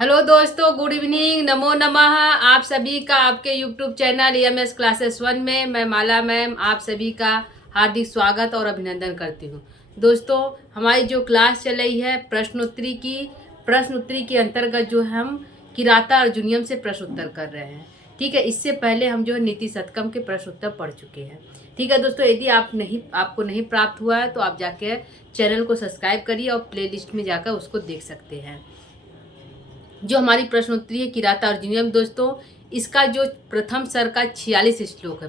Hello दोस्तों, good evening, नमो नमः। आप सभी का आपके यूट्यूब चैनल EMS क्लासेस 1 में मैं माला मैम आप सभी का हार्दिक स्वागत और अभिनंदन करती हूँ। दोस्तों, हमारी जो क्लास चल रही है प्रश्नोत्तरी के अंतर्गत जो हम किराता अर्जुनियम से प्रश्न उत्तर कर रहे हैं। ठीक है, इससे पहले हम जो है नीति शतकम के प्रश्न उत्तर पढ़ चुके हैं। ठीक है दोस्तों, यदि आपको नहीं प्राप्त हुआ है तो आप जाके चैनल को सब्सक्राइब करिए और प्लेलिस्ट में जाकर उसको देख सकते हैं। जो हमारी प्रश्नोत्तरी है किराता अर्जुनियम दोस्तों, इसका जो प्रथम सर का 46 श्लोक है,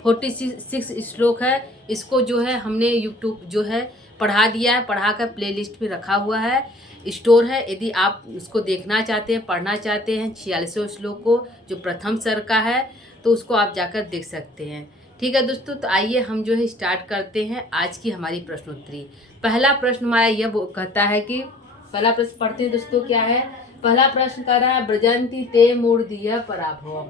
46 श्लोक है। इसको जो है हमने यूट्यूब जो है पढ़ा दिया है, पढ़ा कर प्ले लिस्ट में रखा हुआ है, स्टोर है। यदि आप उसको देखना चाहते हैं, पढ़ना चाहते हैं 46वें श्लोक को जो प्रथम सर का है, तो उसको आप जाकर देख सकते हैं। ठीक है दोस्तों, तो आइए हम जो है स्टार्ट करते हैं आज की हमारी प्रश्नोत्तरी। पहला प्रश्न हमारा यह कहता है कि पहला प्रश्न पढ़ते हैं दोस्तों, क्या है। पहला प्रश्न कर रहा है ब्रजंती ते मूर्धीय पराभवम।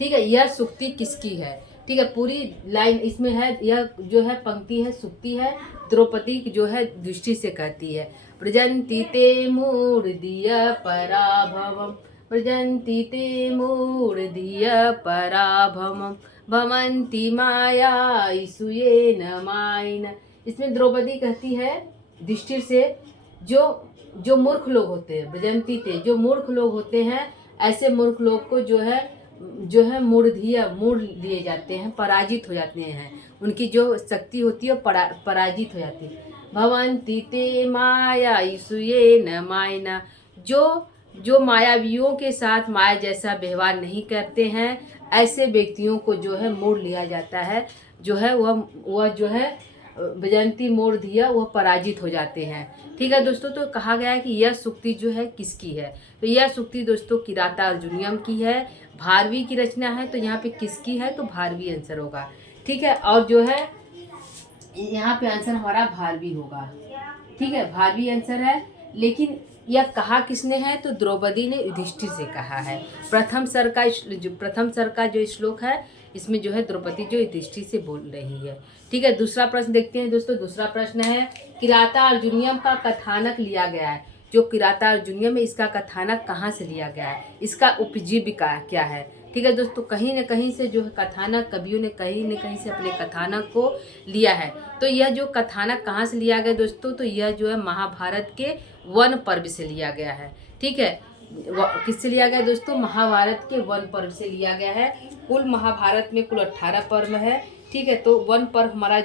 ठीक है, यह सुक्ति किसकी है। ठीक है, पूरी लाइन इसमें है, यह जो है पंक्ति है, सुक्ति है, द्रौपदी की जो है दृष्टि से कहती है। ब्रजंती ते मूर्धीय पराभवम, ब्रजंती ते मूर्धीय पराभवम, भवन्ति माया ईसुयेन मायन। इसमें द्रौपदी कहती है दृष्टि से, जो मूर्ख लोग होते हैं, ब्रजंती थे, जो मूर्ख लोग होते हैं, ऐसे मूर्ख लोग को जो है मूढ़ लिए जाते हैं, पराजित हो जाते हैं। उनकी जो शक्ति होती है पराजित हो जाती है। भवन्ति ते माया ईसुयेन मायना, जो मायावियों के साथ माया जैसा व्यवहार नहीं करते हैं, ऐसे व्यक्तियों को जो है मूढ़ लिया जाता है। जो है वह जो है ब्रजंती मूर्धीय, वह पराजित हो जाते हैं। ठीक है दोस्तों, तो कहा गया है कि यह सूक्ति जो है किसकी है। तो यह सूक्ति दोस्तों किराता अर्जुनियम की है, भारवी की रचना है। तो यहाँ पे किसकी है, तो भारवी आंसर होगा। ठीक है, और जो है यहाँ पे आंसर हमारा भारवी होगा। ठीक है, भारवी आंसर है। लेकिन यह कहा किसने है, तो द्रौपदी ने युधिष्ठिर से कहा है। प्रथम सर का जो श्लोक है, इसमें जो है द्रौपदी जो युधिष्ठिर से बोल रही है। ठीक है, दूसरा प्रश्न देखते हैं दोस्तों। दूसरा प्रश्न है किराता अर्जुनियम का कथानक लिया गया है। जो किराता अर्जुनियम है, इसका कथानक कहाँ से लिया गया है, इसका उपजीविका क्या है। ठीक है दोस्तों, कहीं न कहीं से जो है कथानक, कवियों ने कहीं न कहीं से अपने कथानक को लिया है। तो यह जो कथानक कहाँ से लिया गया दोस्तों, तो यह जो है महाभारत के वन पर्व से लिया गया है। ठीक है, किससे लिया गया दोस्तों, महाभारत के वन पर्व से लिया गया है। कुल महाभारत में कुल 18 पर्व है। ठीक है, तो वन पर्व हमारा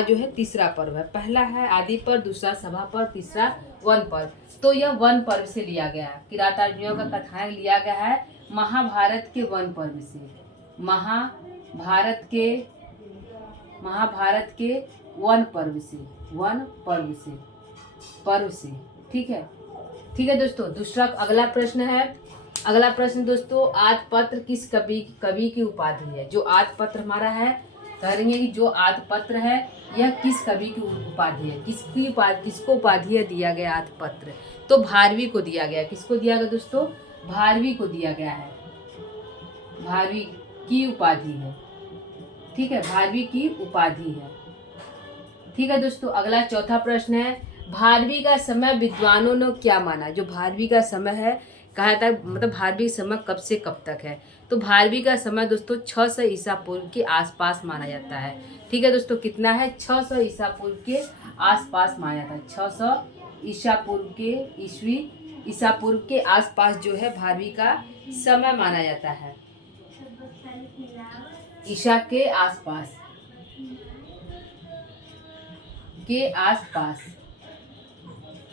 जो है तीसरा पर्व है। पहला है आदि पर्व, दूसरा सभा पर्व, तीसरा वन पर्व। तो यह वन पर्व से लिया गया है। किराता अर्जुनियम का कथानक लिया गया है महाभारत के वन पर्व से, महाभारत के वन पर्व से। ठीक है दोस्तों, दूसरा अगला प्रश्न दोस्तों, आदपत्र किस कवि की उपाधि है। जो आदपत्र हमारा है, कहेंगे कि जो आदपत्र है यह किस कवि की उपाधि है, किसको उपाधि दिया गया आदपत्र, तो भारवी को दिया गया। किसको दिया गया दोस्तों, भारवी को दिया गया है, भारवी की उपाधि है। ठीक है, भारवी की उपाधि है। ठीक है दोस्तों, अगला चौथा प्रश्न है भारवी का समय विद्वानों ने क्या माना। जो भारवी का समय है, कहा था मतलब भारवी समय कब से कब तक है, तो भारवी का समय दोस्तों 600 ईसा पूर्व के आसपास माना जाता है। ठीक है दोस्तों, कितना है, 600 ईसा पूर्व के आसपास माना जाता है। 600 ईसा पूर्व के आसपास जो है भारवी का समय माना जाता है, ईसा के आसपास।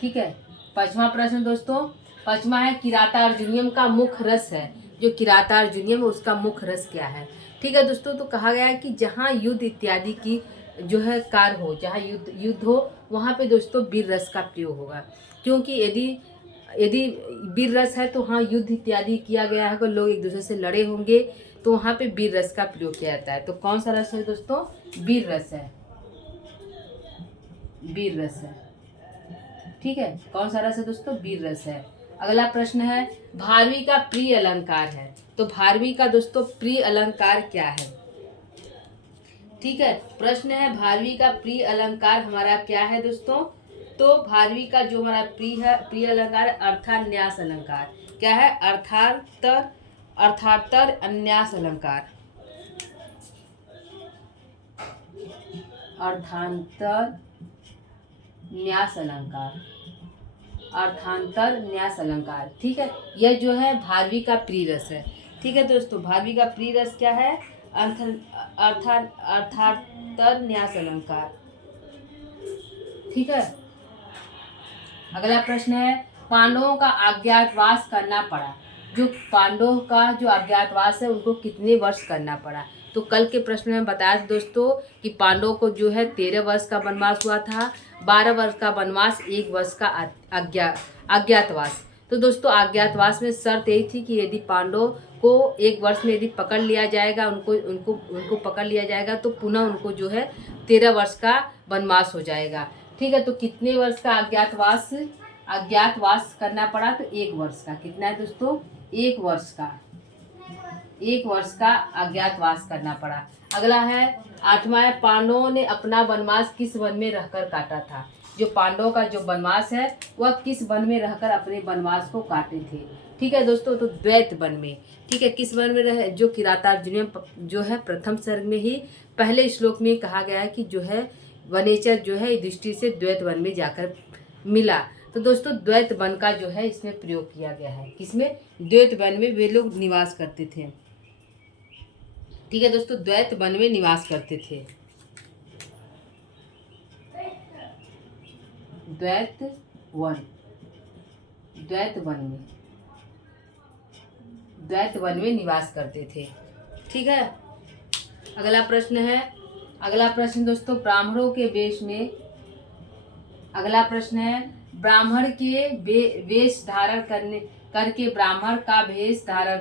ठीक है, पांचवा प्रश्न दोस्तों, पांचवा है किराता अर्जुनियम का मुख्य रस है। जो किराता अर्जुनियम है उसका मुख्य रस क्या है। ठीक है दोस्तों, तो कहा गया है कि जहाँ युद्ध इत्यादि की जो है कार्य हो, जहाँ युद्ध हो, वहाँ पे दोस्तों वीर रस का प्रयोग होगा। क्योंकि यदि वीर रस है तो हाँ युद्ध इत्यादि किया गया है, अगर लोग एक दूसरे से लड़े होंगे तो वहाँ पे वीर रस का प्रयोग किया जाता है। तो कौन सा रस है दोस्तों, वीर रस है। ठीक है, कौन सा रस है दोस्तों, वीर रस है। अगला प्रश्न है भारवी का प्रिय अलंकार है। तो भारवी का दोस्तों प्रिय अलंकार क्या है। ठीक है, प्रश्न है भारवी का प्रिय अलंकार हमारा क्या है दोस्तों, तो भारवी का जो हमारा प्रिय अलंकार है अर्थान्यास अलंकार। क्या है? अर्थातर अन्यास अलंकार। अर्थांतर न्यास अलंकार। अर्थांतर न्यास अलंकार। ठीक है, यह जो है भारवी का प्रिय रस है। ठीक है दोस्तों, भारवी का प्रिय रस क्या है? अर्थांतर न्यास अलंकार। ठीक है, अगला प्रश्न है पांडवों का अज्ञातवास करना पड़ा। जो पांडवों का जो अज्ञातवास है उनको कितने वर्ष करना पड़ा? तो कल के प्रश्न में बताया दोस्तों कि पांडवों को जो है 13 वर्ष का वनवास हुआ था, 12 वर्ष का वनवास, 1 वर्ष का अज्ञातवास। तो दोस्तों अज्ञातवास में शर्त यही थी कि यदि पांडवों को 1 वर्ष में यदि पकड़ लिया जाएगा, उनको पकड़ लिया जाएगा तो पुनः उनको जो है 13 वर्ष का वनवास हो जाएगा। ठीक है, तो कितने वर्ष का अज्ञातवास करना पड़ा? तो 1 वर्ष का। कितना है दोस्तों? 1 वर्ष का अज्ञातवास करना पड़ा। अगला है 8वां है पांडवों ने अपना वनवास किस वन में रहकर काटा था? जो पांडवों का जो वनवास है वह किस वन में रहकर अपने वनवास को काटे थे? ठीक है दोस्तों, तो द्वैत वन में। ठीक है, किस वन में रहे? जो किरातार्जुनीय जो है प्रथम सर्ग में ही पहले श्लोक में कहा गया है कि जो है वनेचर जो है युधिष्ठिर से द्वैत वन में जाकर मिला। तो दोस्तों द्वैत वन का जो है इसमें प्रयोग किया गया है। किसमें? द्वैत वन में वे लोग निवास करते थे। ठीक है दोस्तों, द्वैत वन में निवास करते थे। द्वैत वन में निवास करते थे। ठीक है, अगला प्रश्न दोस्तों ब्राह्मणों के वेश में। अगला प्रश्न है ब्राह्मण के वेश धारण करके ब्राह्मण का भेष धारण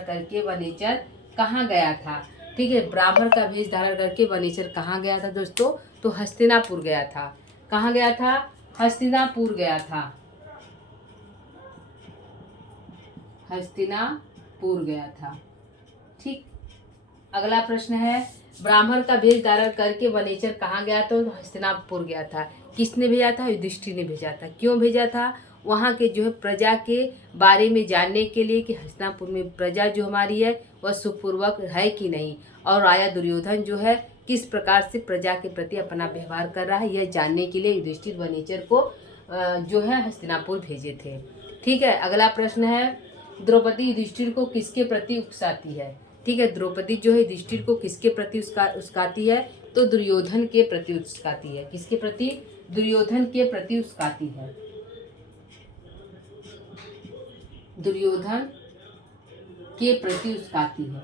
करके वनेचर कहाँ गया था? ठीक है, ब्राह्मण का भेष धारण करके वनेचर कहाँ गया था दोस्तों? तो हस्तिनापुर गया था। कहाँ गया था? हस्तिनापुर गया था। ठीक, अगला प्रश्न है ब्राह्मण का भेष धारण करके वनेचर कहाँ गया? तो हस्तिनापुर गया था। किसने भेजा था? युधिष्ठिर ने भेजा था। क्यों भेजा था? वहाँ के जो है प्रजा के बारे में जानने के लिए कि हस्तिनापुर में प्रजा जो हमारी है वह सुखपूर्वक है कि नहीं, और राजा दुर्योधन जो है किस प्रकार से प्रजा के प्रति अपना व्यवहार कर रहा है, यह जानने के लिए युधिष्ठिर वनेचर को जो है हस्तिनापुर भेजे थे। ठीक है, अगला प्रश्न है द्रौपदी युधिष्ठिर को किसके प्रति उकसाती है? ठीक है, द्रौपदी जो है युधिष्ठिर को किसके प्रति उस्काती है? तो दुर्योधन के प्रति उस्काती है। किसके प्रति? दुर्योधन के प्रति उस्काती है। दुर्योधन के प्रति उस्काती है।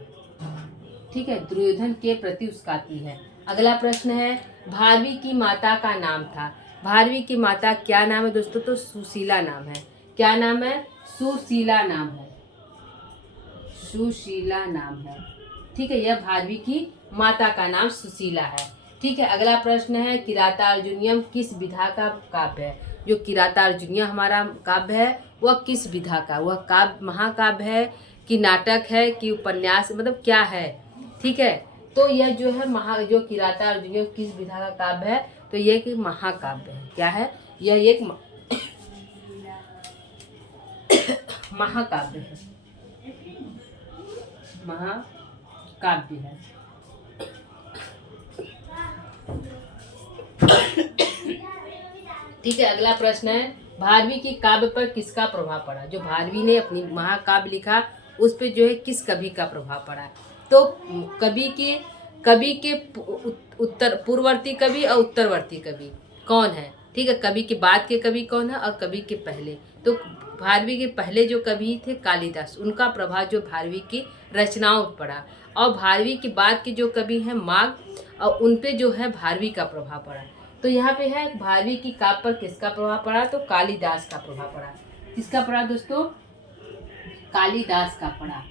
ठीक है, दुर्योधन के प्रति उस्काती है। अगला प्रश्न है भारवी की माता का नाम था। भारवी की माता क्या नाम है दोस्तों? तो सुशीला नाम है। क्या नाम है? सुशीला नाम है। ठीक है, यह भारवी की माता का नाम सुशीला है। ठीक है, अगला प्रश्न है किरातार्जुनीयम किस विधा का काव्य है? जो किरातार्जुनीय हमारा काव्य है वह किस विधा का? वह काव्य महाकाव्य है कि नाटक है कि उपन्यास, मतलब क्या है? ठीक है, तो यह जो है जो किरातार्जुनीय किस विधा का काव्य है? तो यह एक महाकाव्य है। क्या है? यह एक महाकाव्य है। महाकाव्य है। ठीक है, अगला प्रश्न है भारवी की काव्य पर किसका प्रभाव पड़ा? जो भारवी ने अपनी महाकाव्य लिखा उस पे जो है किस कवि का प्रभाव पड़ा? तो कवि के पूर्ववर्ती कवि और उत्तरवर्ती कवि कौन है? ठीक है, कवि के बाद के कवि कौन है और कवि के पहले? तो भारवी के पहले जो कवि थे कालिदास, उनका प्रभाव जो भारवी की रचनाओं पर पड़ा, और भारवी के बाद के जो कवि हैं माघ, और उन पे जो है भारवी का प्रभाव पड़ा। तो यहाँ पे है भारवी की काव्य पर किसका प्रभाव पड़ा? तो कालिदास का प्रभाव पड़ा। किसका पड़ा दोस्तों? कालिदास का पड़ा।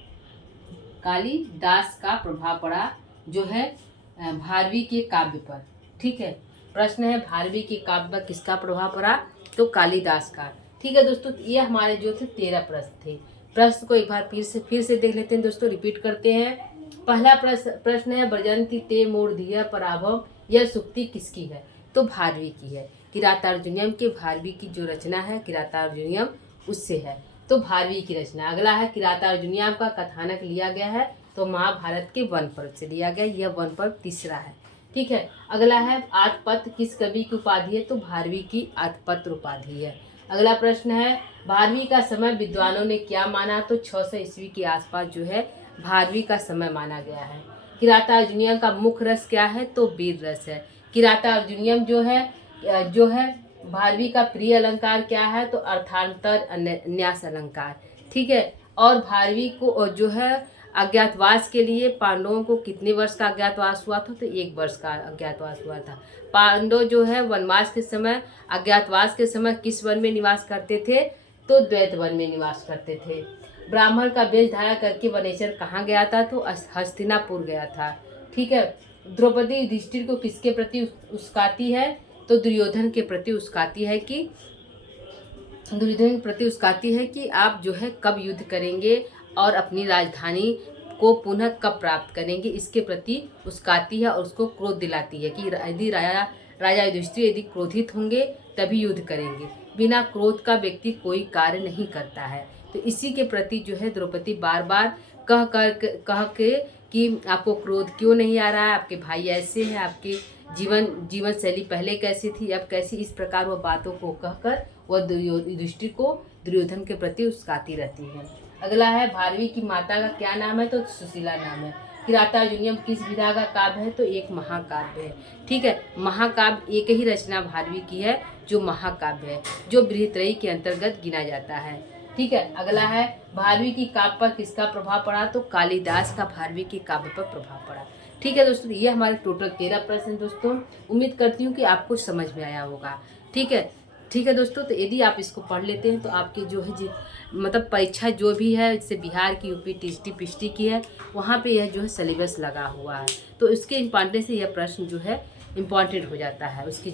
कालिदास का प्रभाव पड़ा जो है भारवी के काव्य पर। ठीक है, प्रश्न है भारवी के काव्य पर किसका प्रभाव पड़ा? तो कालिदास का। ठीक है दोस्तों, ये हमारे जो थे 13 प्रश्न थे। प्रश्न को एक बार फिर से देख लेते हैं दोस्तों, रिपीट करते हैं। पहला प्रश्न है ब्रजंती ते मूर्धिया पराभव, यह सूक्ति किसकी है? तो भारवी की है। किरातार्जुनीयम के भारवी की जो रचना है किरातार्जुनीयम उससे है, तो भारवी की रचना। अगला है किरातार्जुनीयम का कथानक लिया गया है तो महाभारत के वन पर्व से लिया गया, यह वन पर्व तीसरा है। ठीक है। अगला है आठपत्र किस कवि की उपाधि है, तो भारवी की आठपत्र उपाधि है। अगला प्रश्न है भारवी का समय विद्वानों ने क्या माना, तो 600 ईस्वी के आसपास जो है भारवी का समय माना गया है। किरातार्जुनीयम का मुख्य रस क्या है, तो वीर रस है। किरातार्जुनीयम जो है भारवी का प्रिय अलंकार क्या है, तो अर्थांतर न्यास अलंकार। ठीक है। और भारवी को जो है अज्ञातवास के लिए पांडवों को कितने वर्ष का अज्ञातवास हुआ था, तो 1 वर्ष का अज्ञातवास हुआ था। पांडव जो है वनवास के समय अज्ञातवास के समय किस वन में निवास करते थे, तो द्वैत वन में निवास करते थे। ब्राह्मण का वेश धारण करके वनेश्वर कहाँ गया था, तो हस्तिनापुर गया था। ठीक है। द्रौपदी युधिष्ठिर को किसके प्रति उस्काती है, तो दुर्योधन के प्रति उस्काती है कि आप जो है कब युद्ध करेंगे और अपनी राजधानी को पुनः कब प्राप्त करेंगे, इसके प्रति उस्काती है और उसको क्रोध दिलाती है कि यदि राजा युधिष्ठिर यदि क्रोधित होंगे तभी युद्ध करेंगे, बिना क्रोध का व्यक्ति कोई कार्य नहीं करता है। तो इसी के प्रति जो है द्रौपदी बार बार कह के कि आपको क्रोध क्यों नहीं आ रहा है, आपके भाई ऐसे हैं, आपकी जीवन शैली पहले कैसी थी अब कैसी, इस प्रकार वह बातों को कहकर वह युधिष्ठिर को दुर्योधन के प्रति उस्काती रहती है। अगला है भारवी की माता का क्या नाम है, तो सुशीला नाम है। किरातार्जुनीयम किस विधा का काव्य है, तो एक महाकाव्य है। ठीक है। महाकाव्य एक ही रचना भारवी की है जो महाकाव्य है, जो बृहत्रयी के अंतर्गत गिना जाता है। ठीक है। अगला है भारवी की काव्य पर किसका प्रभाव पड़ा, तो कालिदास का भारवी की काव्य पर प्रभाव पड़ा। ठीक है दोस्तों, ये हमारे टोटल 13 प्रश्न दोस्तों। उम्मीद करती हूँ कि आपको समझ में आया होगा। ठीक है दोस्तों, तो यदि आप इसको पढ़ लेते हैं तो आपके जो है मतलब परीक्षा जो भी है, जैसे बिहार की, यूपी, टीएसटी, पीएसटी की है, वहाँ पे यह जो है सिलेबस लगा हुआ है, तो उसके इम्पॉर्टेंस से यह प्रश्न जो है इम्पॉर्टेंट हो जाता है उसके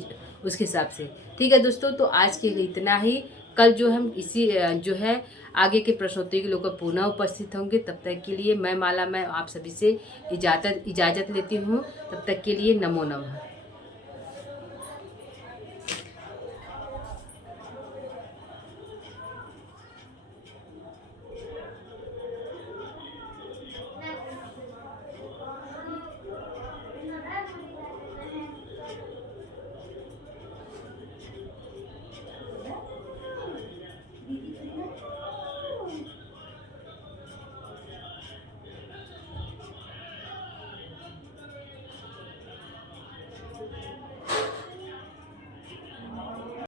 हिसाब से। ठीक है दोस्तों, तो आज के लिए इतना ही। कल जो हम इसी जो है आगे के प्रश्नोत्तरी के लोग पुनः उपस्थित होंगे। तब तक के लिए मैं माला आप सभी से इजाज़त लेती हूँ। तब तक के लिए नमो नमः।